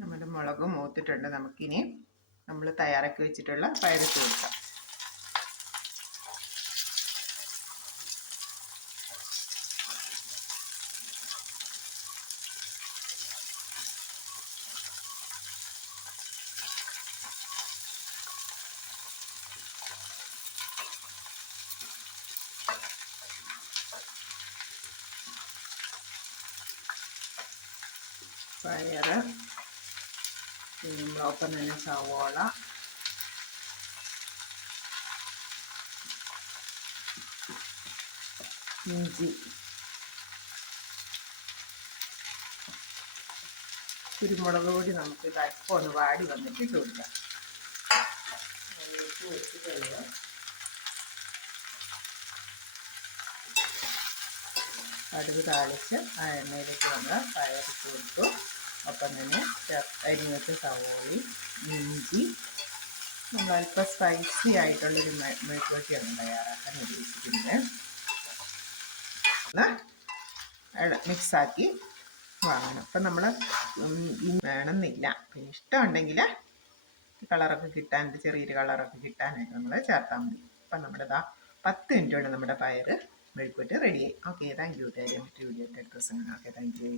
നമ്മുടെ മുളക് മൂത്തിട്ടുണ്ട്. നമുക്കിനി നമ്മൾ തയ്യാറാക്കി വെച്ചിട്ടുള്ള പയറിട്ട് കൊടുക്കാം. പയറ് നമ്മളൊപ്പം തന്നെ സവോള. ഇഞ്ചി. കുരുമുളക് പൊടി നമുക്ക് ഇത് അല്പം ഒന്ന് വാടി വന്നിട്ട് ഇട്ട് കൊടുക്കാം കടുക് താളിച്ച് ആ എണ്ണയിലേക്ക് നമ്മൾ പയറിട്ട് കൊടുത്തു. ഒപ്പം തന്നെ അരിഞ്ഞ് വെച്ച സവോളി ഇഞ്ചി. നമ്മൾ അല്പം സ്പൈസി ആയിട്ടുള്ളൊരു മെഴുക്കുവട്ടിയാണ് തയ്യാറാക്കാൻ ഉദ്ദേശിക്കുന്നത്. മിക്സാക്കി വാങ്ങണം. അപ്പം നമ്മൾ വേണമെന്നില്ല. പിന്നെ ഇഷ്ടമുണ്ടെങ്കിൽ കളറൊക്കെ കിട്ടാൻ ചെറിയൊരു കളറൊക്കെ കിട്ടാനായിട്ട് നമ്മൾ ചേർത്താൽ മതി. അപ്പം നമ്മുടെ ഇതാ പത്ത് മിനിറ്റ് കൊണ്ട് നമ്മുടെ പയർ മെഴുക്കുവറ്റ് റെഡിയായി ഓക്കെ താങ്ക് യു തരാം വീഡിയോ അടുത്ത ദിവസം ഓക്കെ താങ്ക് യു